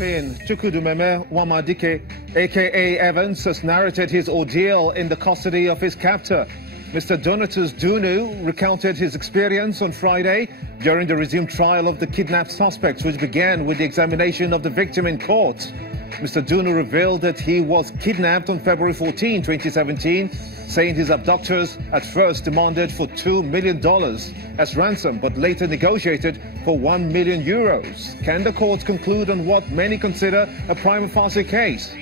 Spain, Chukwudumeme Wamadike, a.k.a. Evans, has narrated his ordeal in the custody of his captor. Mr. Donatus Dunu recounted his experience on Friday during the resumed trial of the kidnapped suspects, which began with the examination of the victim in court. Mr. Dunu revealed that he was kidnapped on February 14, 2017, saying his abductors at first demanded for $2 million as ransom, but later negotiated for €1 million. Can the court conclude on what many consider a prima facie case?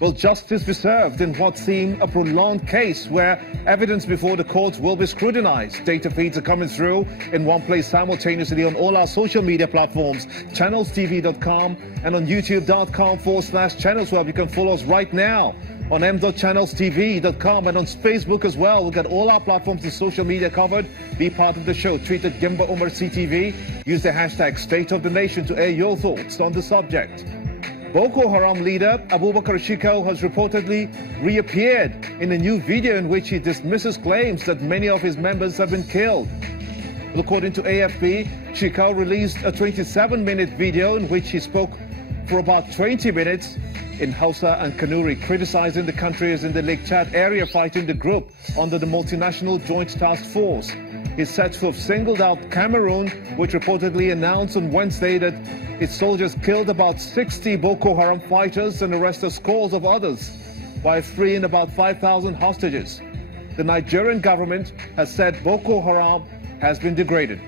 Will justice be served in what seems a prolonged case where evidence before the courts will be scrutinized? Data feeds are coming through in one place simultaneously on all our social media platforms, channelstv.com and on youtube.com/channels, where you can follow us right now on m.channelstv.com and on Facebook as well. We'll get all our platforms and social media covered. Be part of the show. Tweet at Gimba Umar CTV. Use the hashtag State of the Nation to air your thoughts on the subject. Boko Haram leader Abubakar Shekau has reportedly reappeared in a new video in which he dismisses claims that many of his members have been killed. According to AFP, Shekau released a 27-minute video in which he spoke for about 20 minutes in Hausa and Kanuri, criticizing the countries in the Lake Chad area fighting the group under the multinational joint task force. He's said to have singled out Cameroon, which reportedly announced on Wednesday that its soldiers killed about 60 Boko Haram fighters and arrested scores of others, while freeing about 5,000 hostages. The Nigerian government has said Boko Haram has been degraded.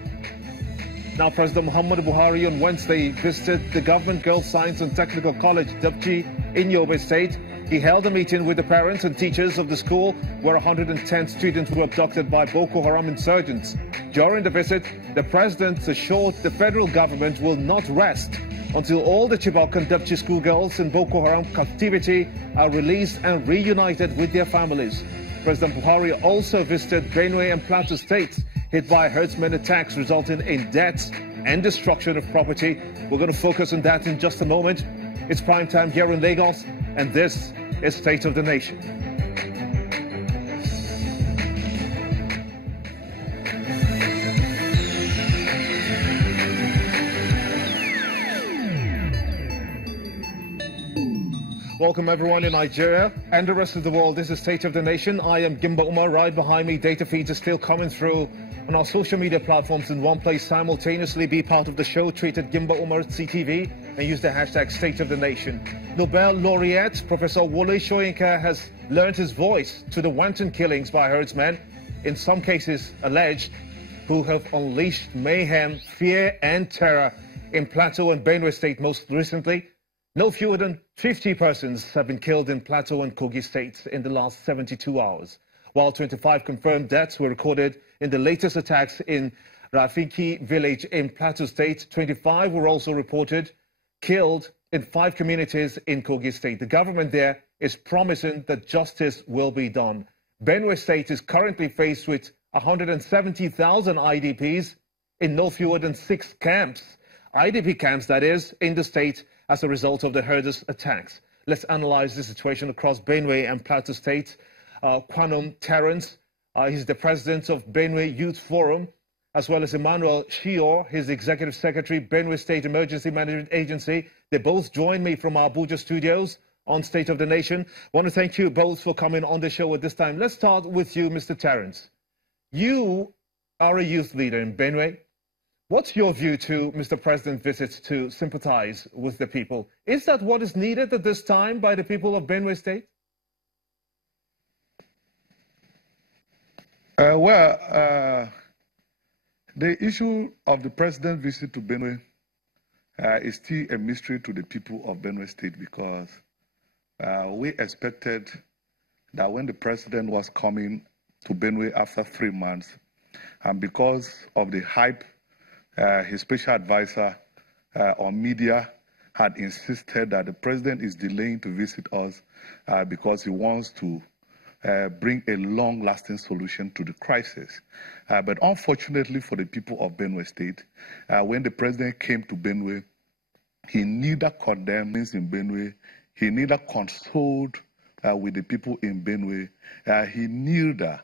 Now, President Muhammadu Buhari on Wednesday visited the Government Girls Science and Technical College, Dapchi, in Yobe State. He held a meeting with the parents and teachers of the school where 110 students were abducted by Boko Haram insurgents. During the visit, the president assured the federal government will not rest until all the Chibok and Dapchi schoolgirls in Boko Haram captivity are released and reunited with their families. President Buhari also visited Benue and Plateau states hit by herdsmen attacks resulting in deaths and destruction of property. We're going to focus on that in just a moment. It's prime time here in Lagos, and this is State of the Nation. Welcome everyone in Nigeria and the rest of the world. This is State of the Nation. I am Gimba Umar. Right behind me, data feeds are still coming through on our social media platforms in one place simultaneously. Be part of the show. Tweet at Gimba Umar CTV and use the hashtag State of the Nation. Nobel laureate Professor Wole Soyinka has learned his voice to the wanton killings by herdsmen, in some cases alleged, who have unleashed mayhem, fear and terror in Plateau and Benue State most recently. No fewer than 50 persons have been killed in Plateau and Kogi states in the last 72 hours, while 25 confirmed deaths were recorded in the latest attacks in Rafiki village in Plateau State. 25 were also reported killed in 5 communities in Kogi State. The government there is promising that justice will be done. Benue State is currently faced with 170,000 IDPs in no fewer than 6 camps. IDP camps, that is, in the state as a result of the herders' attacks. Let's analyze the situation across Benue and Plateau State. Quanum Terrence, he's the president of Benue Youth Forum, as well as Emmanuel Shior, his executive secretary, Benue State Emergency Management Agency. They both join me from our Abuja studios on State of the Nation. I want to thank you both for coming on the show at this time. Let's start with you, Mr. Terrence. You are a youth leader in Benue. What's your view to Mr. President's visit to sympathize with the people? Is that what is needed at this time by the people of Benue State? The issue of the President's visit to Benue is still a mystery to the people of Benue State, because we expected that when the President was coming to Benue after 3 months, and because of the hype his special advisor on media had insisted that the President is delaying to visit us because he wants to bring a long-lasting solution to the crisis. But unfortunately for the people of Benue State, when the President came to Benue, he neither condemned in Benue, he neither consoled with the people in Benue, he neither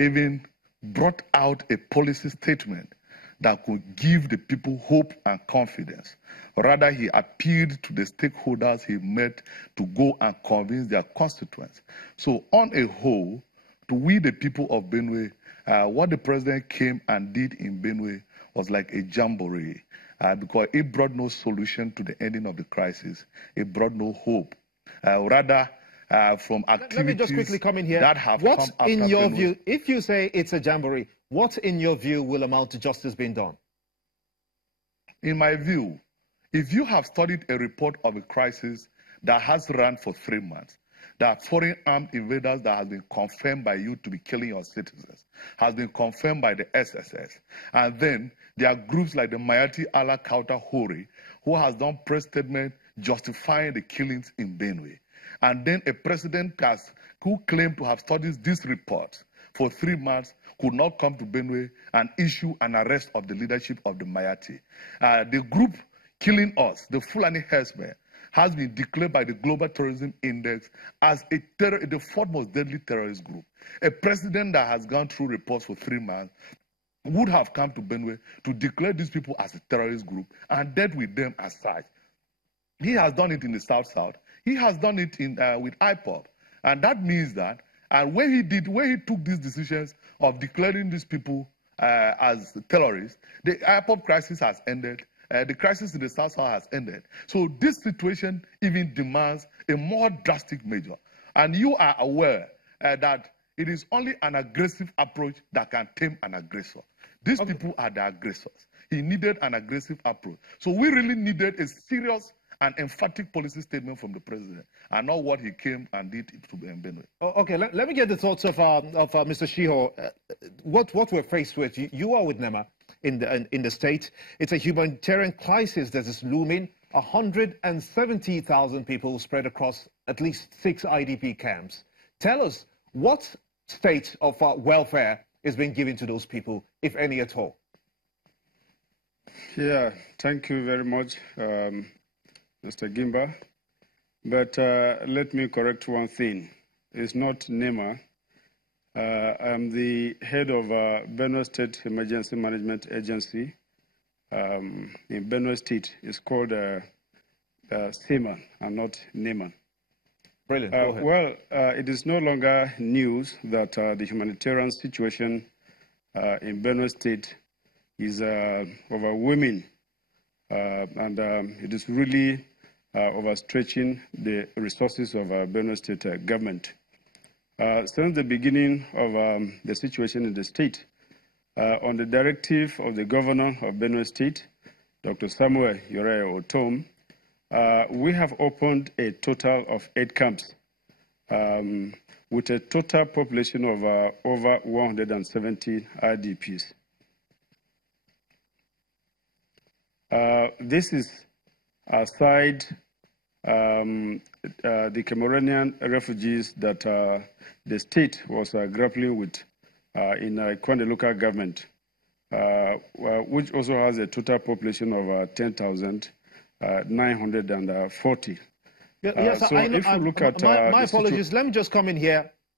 even brought out a policy statement that could give the people hope and confidence. Rather, he appealed to the stakeholders he met to go and convince their constituents. So on a whole, to we the people of Benue, what the president came and did in Benue was like a jamboree, because it brought no solution to the ending of the crisis. It brought no hope. Rather, from activities Let me just quickly come in here. that have what, come after in your Benue. view, if you say it's a jamboree, what, in your view, will amount to justice being done? In my view, if you have studied a report of a crisis that has run for 3 months, that foreign armed invaders that has been confirmed by you to be killing your citizens, has been confirmed by the SSS, and then there are groups like the Mayati Allah Kauta Hori, who has done press statement justifying the killings in Benue, and then a president who claimed to have studied this report for 3 months could not come to Benue and issue an arrest of the leadership of the Mayati. The group killing us, the Fulani herdsmen, has been declared by the Global Terrorism Index as the fourth most deadly terrorist group. A president that has gone through reports for 3 months would have come to Benue to declare these people as a terrorist group and dealt with them as such. He has done it in the South-South. He has done it with IPOB. And that means that, and when he took these decisions of declaring these people as terrorists, the IPOB crisis has ended. The crisis in the South-South has ended. So this situation even demands a more drastic measure. And you are aware that it is only an aggressive approach that can tame an aggressor. These people are the aggressors. He needed an aggressive approach. So we really needed a serious and emphatic policy statement from the president, and not what he came and did to Benue. Okay, let me get the thoughts of Mr. Shiho. What we're faced with, you are with NEMA in the state. It's a humanitarian crisis that is looming. 170,000 people spread across at least 6 IDP camps. Tell us, what state of welfare is being given to those people, if any at all? Yeah, thank you very much, Mr. Gimba. But let me correct one thing. It's not NEMA. I'm the head of Benue State Emergency Management Agency in Benue State. It's called SEMA and not NEMA. Brilliant. Go ahead. Well, it is no longer news that the humanitarian situation in Benue State is overwhelming, and it is really overstretching the resources of Benue State government. Since the beginning of the situation in the state, on the directive of the governor of Benue State, Dr. Samuel Yoraya Otom, we have opened a total of 8 camps with a total population of over 170 IDPs. This is aside the Cameroonian refugees that the state was grappling with in Kwande local government, which also has a total population of 10,940. Yes, so if you look at my apologies. Let me just come in here.